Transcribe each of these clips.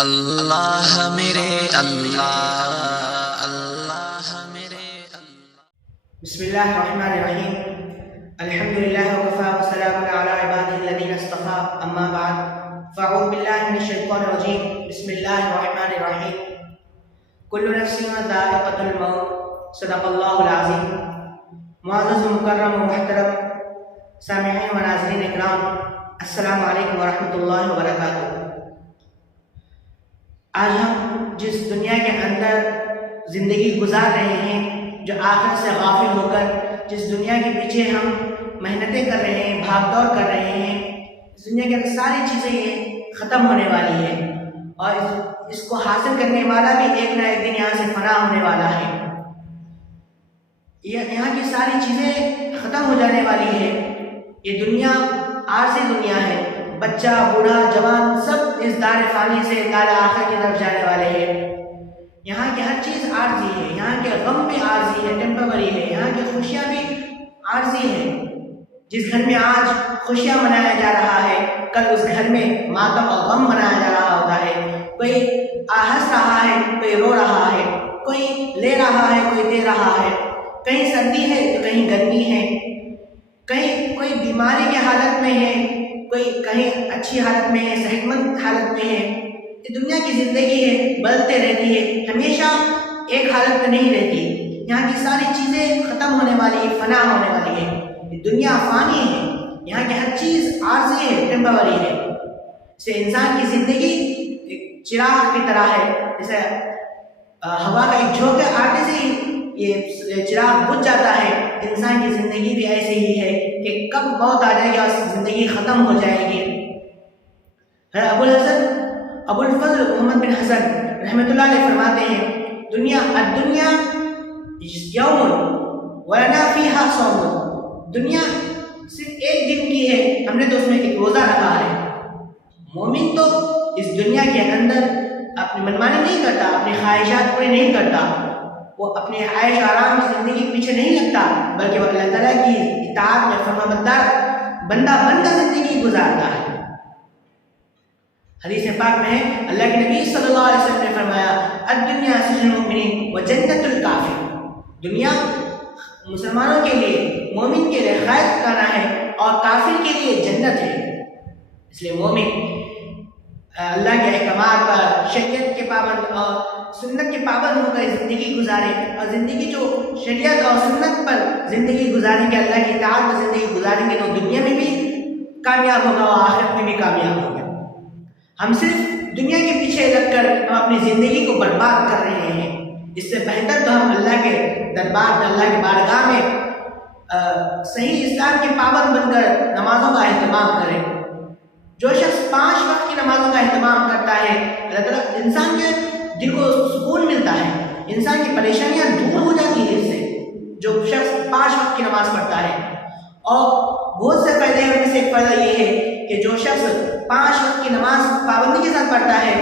اللہ میرے اللہ اللہ میرے اللہ۔ بسم اللہ الرحمن الرحیم الحمدللہ وکفا وسلام علی عبادہ الذین اصطفیٰ اما بعد فاعوذ باللہ من الشیطان الرجیم بسم اللہ الرحمن الرحیم کل نفس ذائقۃ الموت صدق اللہ العظیم۔ معزز و مکرم و محترم سامعین و ناظرین اکرام، السلام علیکم ورحمۃ اللہ وبرکاتہ۔ آج ہم جس دنیا کے اندر زندگی گزار رہے ہیں، جو آخرت سے غافل ہو کر جس دنیا کے پیچھے ہم محنتیں کر رہے ہیں، بھاگ دوڑ کر رہے ہیں، اس دنیا کے اندر ساری چیزیں یہ ختم ہونے والی ہے اور اس کو حاصل کرنے والا بھی ایک نہ ایک دن یہاں سے فنا ہونے والا ہے۔ یہاں کی ساری چیزیں ختم ہو جانے والی ہے۔ یہ دنیا عارضی دنیا ہے، بچہ بوڑھا جوان سب اس دار فانی سے دار آخر کی طرف جانے والے ہیں۔ یہاں کی ہر چیز عارضی ہے، یہاں کے غم بھی عارضی ہے، ٹیمپروری ہے، یہاں کی خوشیاں بھی عارضی ہیں۔ جس گھر میں آج خوشیاں منایا جا رہا ہے، کل اس گھر میں ماتم اور غم منایا جا رہا ہوتا ہے۔ کوئی ہنس رہا ہے، کوئی رو رہا ہے، کوئی لے رہا ہے، کوئی دے رہا ہے، کہیں سردی ہے تو کہیں گرمی ہے، کہیں کوئی بیماری کی حالت میں ہے، کوئی کہیں اچھی حالت میں ہے، صحت مند حالت میں ہے۔ یہ دنیا کی زندگی ہے، بدلتے رہتی ہے، ہمیشہ ایک حالت میں نہیں رہتی۔ یہاں کی ساری چیزیں ختم ہونے والی ہے، فنا ہونے والی ہے۔ یہ دنیا فانی ہے، یہاں کی ہر چیز عارضی ہے، ٹیمپروری ہے۔ جیسے انسان کی زندگی ایک چراغ کی طرح ہے، جیسے ہوا کا ایک جھونکا آنے سے ہی یہ چراغ بجھ جاتا ہے۔ انسان کی زندگی بھی ایسے ہی ہے کہ کب موت آ جائے گی اور زندگی ختم ہو جائے گی۔ ابو الفضل محمد بن حسن رحمۃ اللہ علیہ فرماتے ہیں، دنیا الدنیا یوم ولنا فیہا صوم، دنیا صرف ایک دن کی ہے، ہم نے تو اس میں ایک روزہ رکھا ہے۔ مومن تو اس دنیا کے اندر اپنی منمانی نہیں کرتا، اپنی خواہشات پوری نہیں کرتا، وہ اپنے عیش آرام کی زندگی کے پیچھے نہیں لگتا، بلکہ وہ اللہ تعالیٰ کی اطاعت میں فرمانبردار بندہ بن کر زندگی گزارتا ہے۔ حدیث پاک میں اللہ کے نبی صلی اللہ علیہ وسلم نے فرمایا، الدنیا سجن المؤمن و جنت الکافر، دنیا مسلمانوں کے لیے، مومن کے لیے قید خانہ ہے اور کافر کے لیے جنت ہے۔ اس لیے مومن اللہ کے احکامات پر، شریعت کے پابند اور سنت کے پابند ہو کر زندگی گزارے، اور زندگی جو شریعت اور سنت پر زندگی گزاریں گے، اللہ کی اطاعت پر زندگی گزاریں گے، تو دنیا میں بھی کامیاب ہوگا اور آخرت میں بھی کامیاب ہوگا۔ ہم صرف دنیا کے پیچھے لگ کر ہم اپنی زندگی کو برباد کر رہے ہیں۔ اس سے بہتر تو ہم اللہ کے دربار، اللہ کے بارگاہ میں صحیح اسلام کے پابند بن کر نمازوں کا اہتمام کریں۔ جو شخص 5 وقت کی نمازوں کا اہتمام کرتا ہے، اللہ تعالیٰ انسان کے دل کو سکون ملتا ہے، انسان کی پریشانیاں دور ہو جاتی ہیں اس سے، جو شخص 5 وقت کی نماز پڑھتا ہے۔ اور بہت سے فائدے ہیں، ان میں سے ایک فائدہ یہ ہے کہ جو شخص 5 وقت کی نماز پابندی کے ساتھ پڑھتا ہے،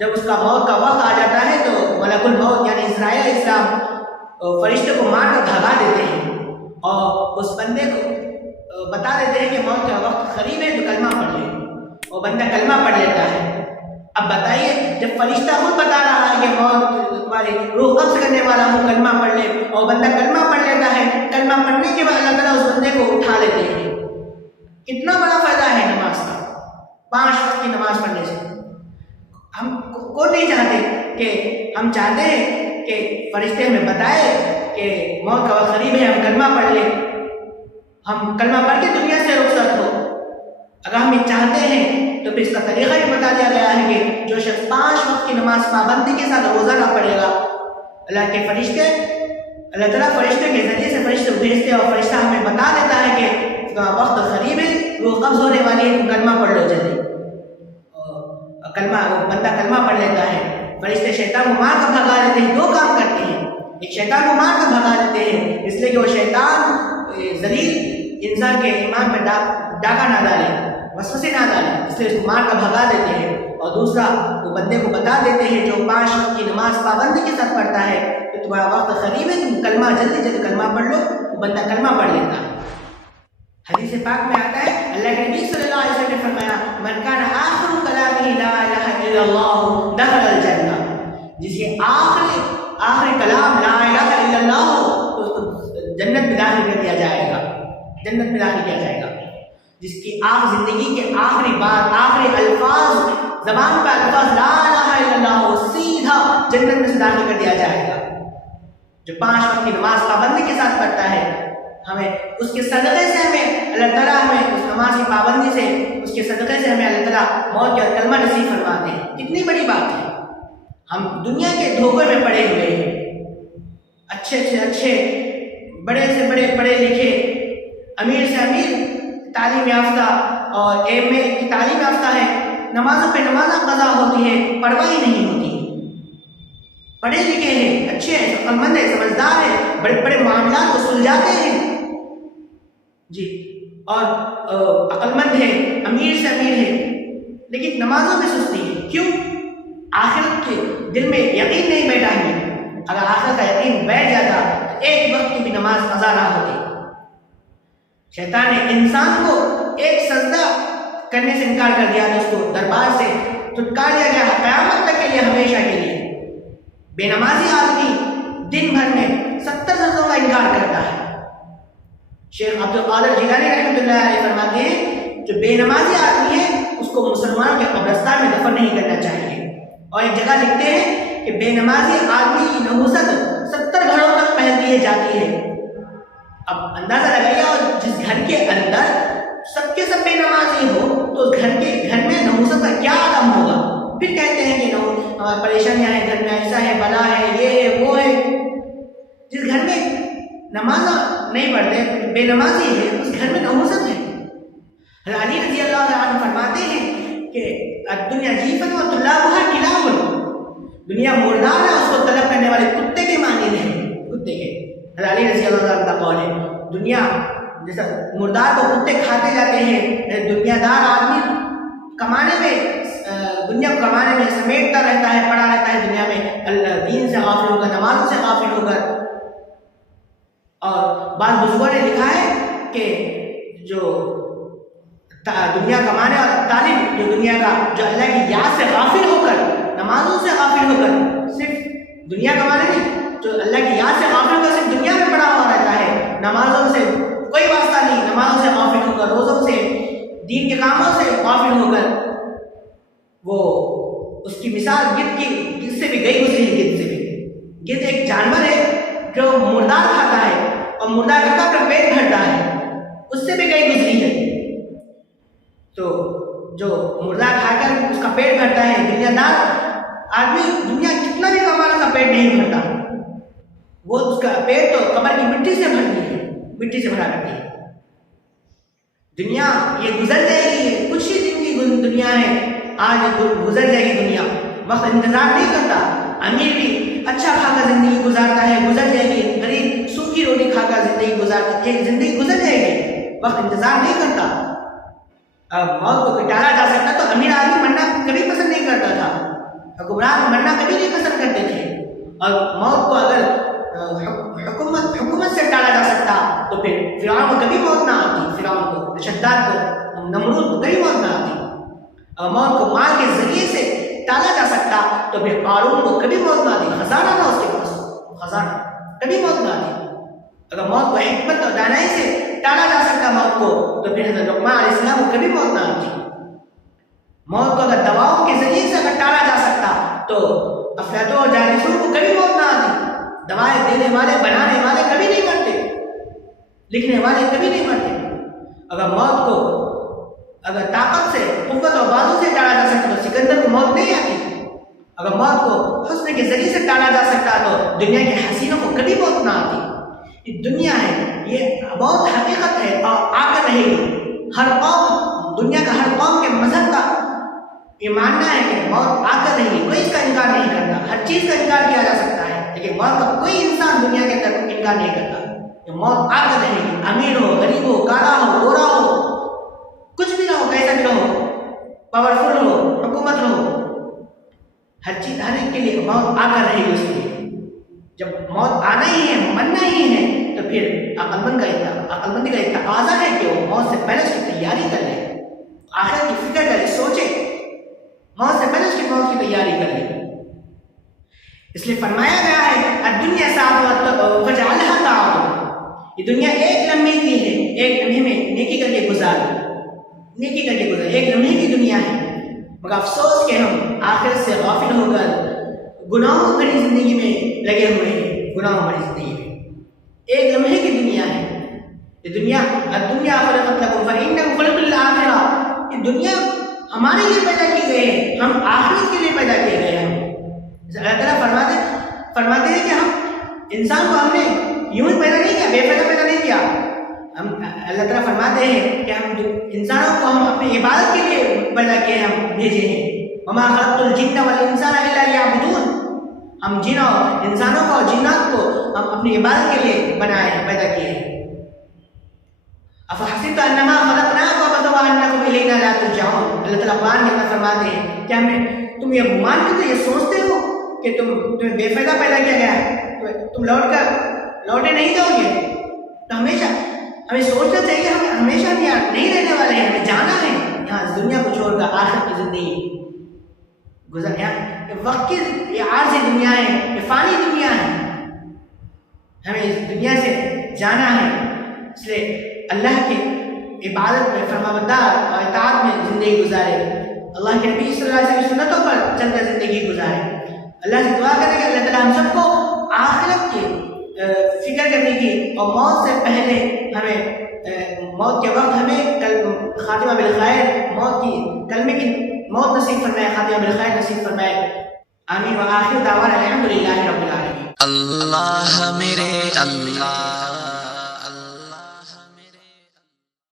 جب اس کا موت کا وقت آ جاتا ہے تو ملک الموت یعنی عزرائیل علیہ السلام فرشتے کو مار کر بھگا دیتے ہیں اور اس بندے کو بتا دیتے ہیں کہ موت کا وقت قریب ہے تو کلمہ پڑھ لے، وہ بندہ کلمہ پڑھ لیتا ہے۔ اب بتائیے، جب فرشتہ خود بتا رہا ہے کہ موت تمہاری روح قبض کرنے والا ہوں، کلمہ پڑھ لے، اور بندہ کلمہ پڑھ لیتا ہے، کلمہ پڑھنے کے بعد اللہ تعالیٰ اس بندے کو اٹھا لیتے ہیں۔ کتنا بڑا فائدہ ہے نماز کا، 5 وقت کی نماز پڑھنے سے۔ ہم کو نہیں چاہتے کہ ہم چاہتے ہیں کہ فرشتے ہمیں بتائے کہ موت کا وقت قریب ہے، ہم کلمہ پڑھ لیں، ہم کلمہ پڑھ کے دنیا سے رخصت ہو۔ اگر ہم یہ چاہتے ہیں تو پھر اس کا طریقہ بھی بتا دیا گیا ہے کہ جو شخص 5 وقت کی نماز پابندی کے ساتھ روزہ نہ پڑھے گا، اللہ کے فرشتے، اللہ تعالیٰ فرشتے کے ذریعے سے فرشتے بھیجتے ہیں اور فرشتہ ہمیں بتا دیتا ہے کہ وقت قریب ہے، روح قبض ہونے والی ہے، تم کلمہ پڑھ لو جلدی۔ وہ بندہ کلمہ پڑھ لیتا ہے، فرشتے شیطان کو مار کر بھگا دیتے ہیں۔ 2 کام کرتے ہیں، ایک شیطان کو مار کر بھگا دیتے ہیں، اس لیے کہ وہ شیطان ذلیل انسان کے ایمان پہ ڈاکہ نہ ڈالے، وسوسے نہ ڈالے، اس لیے اس کو مار کر بھگا دیتے ہیں۔ اور دوسرا، وہ بندے کو بتا دیتے ہیں جو 5 وقت کی نماز پابندی کے ساتھ پڑھتا ہے کہ تمہارا وقت قریب ہے، تم کلمہ جلدی کلمہ پڑھ لو، وہ بندہ کلمہ پڑھ لیتا ہے۔ حدیث پاک میں آتا ہے، اللہ کے نبی صلی اللہ علیہ وسلم نے فرمایا، من کان آخر کلامہ لا الہ الا الا اللہ دخل الجنہ. جس کے آخری کلام لا الہ الا اللہ ہو تو اس کو جنت میں داخل کر دیا جائے گا، جنت میں داخل کیا جائے گا. جس کی زندگی کے آخری بات، آخری الفاظ، زبان پر الفاظ لا الہ الا اللہ ہو، سیدھا جنت میں سے داخل کر دیا جائے گا. جو 5 وقت کی نماز پابندی کے ساتھ پڑھتا ہے، ہمیں اس کے صدقے سے ہمیں اللہ تعالیٰ ہمیں اس نماز کی پابندی سے، اس کے صدقے سے ہمیں اللہ تعالیٰ موت کا کلمہ نصیب فرماتے ہیں. کتنی بڑی بات ہے. ہم دنیا کے دھوکے میں پڑے ہوئے ہیں. اچھے بڑے سے بڑے پڑھے لکھے، امیر سے امیر تعلیم یافتہ اور ایم اے کی تعلیم یافتہ ہے، نمازوں پہ نمازیں قضا ہوتی ہے، پرواہ ہی نہیں ہوتی. پڑھے لکھے ہیں، اچھے ہیں، عقل مند ہیں، سمجھدار ہیں، بڑے بڑے معاملات کو سلجھاتے ہیں جی، اور عقل مند ہے، امیر سے امیر ہے، لیکن نمازوں میں سستی ہے. کیوں؟ آخرت کے دل میں یقین نہیں بیٹھا ہے. اگر آخرت کا یقین بیٹھ جاتا تو ایک وقت کی بھی نماز قضا نہ ہوتی. شیطان نے انسان کو ایک سجدہ کرنے سے انکار کر دیا تو اس کو دربار سے چھٹکار دیا گیا قیامت تک کے لیے، ہمیشہ کے لیے. بے نمازی آدمی دن بھر میں 70 سجدوں کا انکار کرتا ہے. شیخ عبد القادر جیلانی رحمۃ اللہ علیہ فرماتے ہیں جو بے نمازی آدمی ہے اس کو مسلمانوں کے قبرستان میں دفن نہیں کرنا چاہیے. اور ایک جگہ لکھتے ہیں کہ بے نمازی آدمی کی نحوست 70 گھروں تک پھیلتی جاتی ہے. اب اندازہ لگائیے، اور جس گھر کے اندر سب کے سب بے نمازی ہو تو اس گھر میں نحوست کا کیا عدم ہوگا. پھر کہتے ہیں کہ پریشانیاں ہیں گھر میں، ایسا ہے، بلا ہے، یہ ہے، وہ ہے. جس گھر میں نماز نہیں پڑھتے، بے نمازی ہے، اس گھر میں نحوست ہے. علی رضی اللہ عنہ فرماتے ہیں کہ الدنیا جیفن و طلابها کلاب، دنیا مردار ہے، اس کو طلب کرنے والے کتے کے مانند ہیں، کتے کے. علی رضی اللہ عنہ کا قول ہے دنیا جیسا مردار کو کتے کھاتے جاتے ہیں، دنیا دار آدمی کمانے میں، دنیا کو کمانے میں سمیٹتا رہتا ہے، پڑا رہتا ہے دنیا میں، دین سے غافل ہو کر، نمازوں سے غافل ہو کر. اور بعض بزرگوں نے لکھا ہے کہ جو دنیا کمانے اور طالب، جو دنیا کا، جو اللہ کی یاد سے غافل ہو کر، نمازوں سے غافل ہو کر، صرف دنیا کمانے نہیں، جو اللہ کی یاد سے غافل ہو کر صرف دنیا میں پڑا ہوا رہتا ہے، نمازوں سے کوئی واسطہ نہیں، نمازوں سے غافل ہو کر، روزوں سے، دین کے کاموں سے غافل ہو کر، وہ اس کی مثال گدھ سے بھی گئی گزری ہے. گدھ سے بھی، گدھ ایک جانور ہے جو مردار کھاتا ہے اور مردار کھا کر اپنا پیٹ بھرتا ہے، اس سے بھی گئی گزری ہے. تو جو مردار کھا کر اس کا پیٹ بھرتا ہے، دنیا دار آدمی دنیا کتنا بھی کما اس کا پیٹ نہیں بھرتا، وہ اس کا پیٹ تو قبر کی مٹی سے بھرتی ہے، مٹی سے بھرا کرتی ہے. دنیا یہ گزر جائے گی، کچھ ہی دن کی دنیا ہے، آج گزر جائے گی دنیا. وقت انتظار نہیں کرتا. امیر بھی اچھا کھا کر زندگی گزارتا ہے، گزر جائے گی. غریب سوکھی روٹی کھا کر زندگی گزارتا ہے، زندگی گزر جائے گی. وقت انتظار نہیں کرتا. موت کو ٹالا جا سکتا تو امیر آدمی مرنا کبھی پسند نہیں کرتا تھا، حکمران مرنا کبھی نہیں پسند کرتے تھے. اور موت کو اگر حکومت سے ٹالا جا سکتا تو پھر فرعون کو کبھی موت نہ آتی، فرعون کو، شداد کو، نمرود کو کبھی موت نہ آتی. اور موت کو مال کے ذریعے سے ٹالا جا سکتا تو پھر قارون کو کبھی موت نہ آتی. خزانہ تھا اس کے پاس، خزانہ، کبھی موت نہ آتی. اگر موت کو حکمت اور دانائی سے ٹالا جا سکتا موت کو تو پھر حضرت لقمان علیہ السلام کو کبھی موت نہ آتی. موت کو اگر دواؤں کے ذریعے سے اگر ٹالا جا سکتا تو افلاطون اور جارحیتوں کو کبھی موت نہ آتی. دوائیں دینے والے، بنانے والے کبھی نہیں مرتے، لکھنے والے کبھی نہیں مرتے. اگر موت کو اگر طاقت سے، قوت اور بازو سے ٹالا جا سکتا تو سکندر کو موت نہیں آتی. اگر موت کو حسن کے ذریعے سے ٹالا جا سکتا تو دنیا کے حسینوں کو کبھی موت نہ آتی. یہ دنیا ہے، یہ بہت حقیقت ہے اور آ کر رہے گی. ہر قوم، دنیا کا ہر قوم کے مذہب کا یہ ماننا ہے کہ موت آ کر رہے گی. کوئی اس کا انکار نہیں کرتا. ہر چیز کا انکار کیا جا سکتا ہے لیکن موت کا کوئی انسان دنیا کے اندر انکار نہیں کرتا کہ موت آ کر رہے گی. امیر ہو، غریب ہو، کالا ہو، گورا ہو، کچھ بھی رہو، کیسا بھی رہو، پاورفل ہو، حکومت رہو، ہر چیز، ہر ایک کے لیے موت آ کر رہے گی. اس لیے جب موت آنا ہی ہے، مرنا ہی ہے تو پھر عقل مندی کا تقاضا ہے کہ وہ موت سے پہلے اس کی تیاری کر لے، آخرت کی فکر کرے، سوچے. موت سے پہلے اس کی موت کی تیاری کر لے. اس لیے فرمایا گیا ہے الدنیا ساعۃ فاجعلها طاعۃ، یہ دنیا ایک لمحے کی ہے، ایک لمحے میں نیکی کر کے گزار، نیکی کر کے گزار، ایک لمحے کی دنیا ہے. مگر افسوس کہ ہم آخرت سے غافل ہو کر گناہوں بھری زندگی میں لگے ہوئے ہیں. گناہوں بھری زندگی میں ایک لمحے کی دنیا ہے یہ دنیا. الدنیا خلقت لکم فإنکم خلقتم للآخرۃ، یہ دنیا ہمارے لیے پیدا کی گئی ہے، ہم آخرت کے لیے پیدا کیے گئے ہیں. اللہ تعالیٰ فرماتے ہیں کہ ہم انسان کو ہم نے یوں ہی پیدا نہیں کیا، بے فائدہ پیدا نہیں کیا. ہم اللہ تعالیٰ فرماتے ہیں کہ ہم انسانوں کو ہم اپنی عبادت کے لیے پیدا کیے، ہم بھیجے ہیں. وما خلقت الجن والانس الا لیعبدون، ہم جن اور انسانوں کو اور جنات کو ہم اپنی عبادت کے لیے بنائے ہیں، پیدا کیے ہیں. افحسبت انما خلقناکم عبثا وانکم الینا لا ترجعون، اللہ تعالیٰ قرآن کے اندر فرماتے ہیں کہ تم یہ گمان کرتے، یہ سوچتے ہو کہ تمہیں بے فائدہ پیدا کیا گیا ہے، تم لوٹے نہیں جاؤ گے. تو ہمیشہ ہمیں سوچنا چاہیے ہم ہمیشہ یہاں نہیں رہنے والے ہیں، ہمیں جانا ہے یہاں اس دنیا کو چھوڑ کر. آخر کی زندگی گزر یہ وقت کی، یہ عارضی دنیا ہے، یہ فانی دنیا ہے، ہمیں اس دنیا سے جانا ہے. اس لیے اللہ کی عبادت میں فرمانبردار اور اطاعت میں زندگی گزارے، اللہ کے نبی صلی اللہ علیہ وسلم کی سنتوں پر چل کر زندگی گزارے. اللہ سے دعا کریں کہ اللہ تعالیٰ ہم سب کو آخرت کی فکر کرنے کی اور موت سے پہلے ہمیں موت کے وقت ہمیں خاتمہ بالخیر، موت کی کلمے کی موت نصیب فرمائے، خاتمہ بالخیر نصیب فرمائے. آمین. وآخر دعوانا الحمدللہ رب العالمین. اللہ میرے اللہ